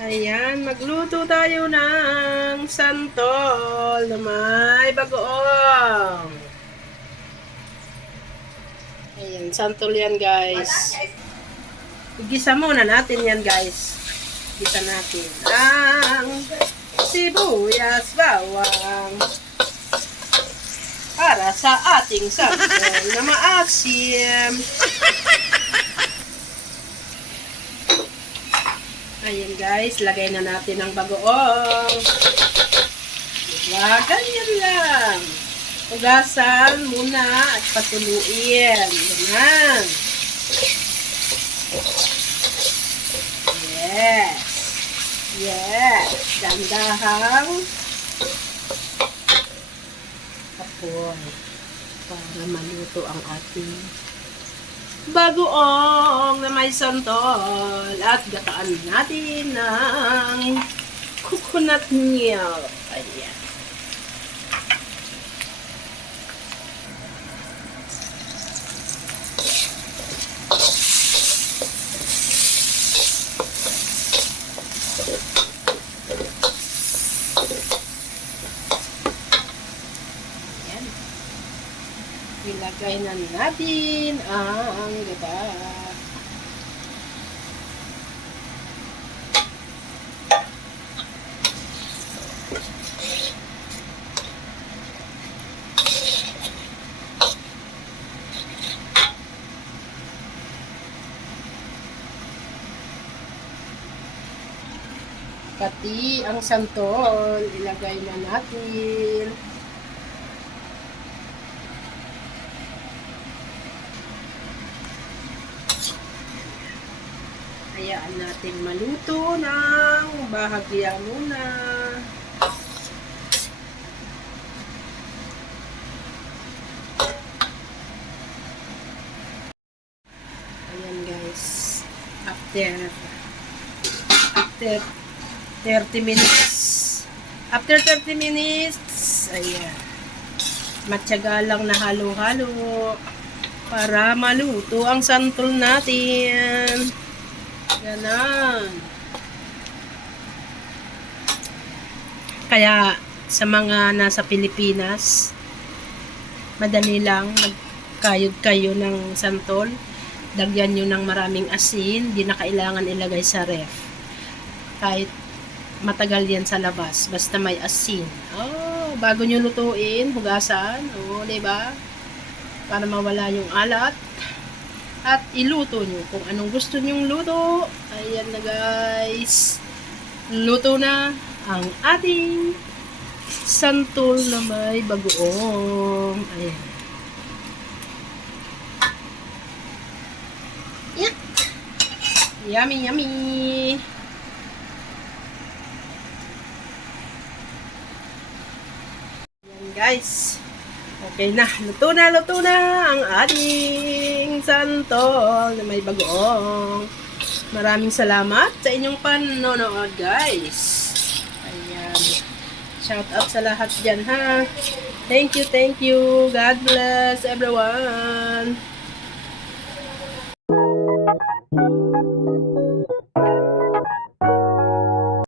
Ayan, magluto tayo ng santol na may bagoong. Ayan, santol yan guys. Igisa muna natin yan guys. Igisa natin ang sibuyas, bawang para sa ating santol na maasim. Ayan guys, lagay na natin ang bagoong. Diba? Ganyan lang. Hugasan muna at patuluin. Ganyan. Yes. Yes. Dandahang apoy para maluto ang ating bagoong na may santol at gataan natin ng coconut milk. Ayan. Ayan. Ilagay na natin ang gata. Pati ang santol, ilagay na natin. Hayaan natin maluto ng bahagya muna. Ayan guys. After 30 minutes. After 30 minutes, ayan. Matyaga lang na halo-halo para maluto ang santol natin. Ganon. Kaya sa mga nasa Pilipinas, madali lang magkayod kayo ng santol. Lagyan nyo ng maraming asin, di na kailangan ilagay sa ref. Kahit matagal yan sa labas, basta may asin. Oh, bago nyo lutuin, hugasan. Oh, diba? Para mawala yung alat. At iluto nyo kung anong gusto nyong luto. Ayan na guys. Luto na ang ating santol na may bagoong. Ayan. Yeah. Yummy, yummy. Ayan guys. Okay na. Luto na ang ating santol na may bagoong. Maraming salamat sa inyong panonood guys. Ayan. Shout out sa lahat dyan ha. Thank you. God bless everyone.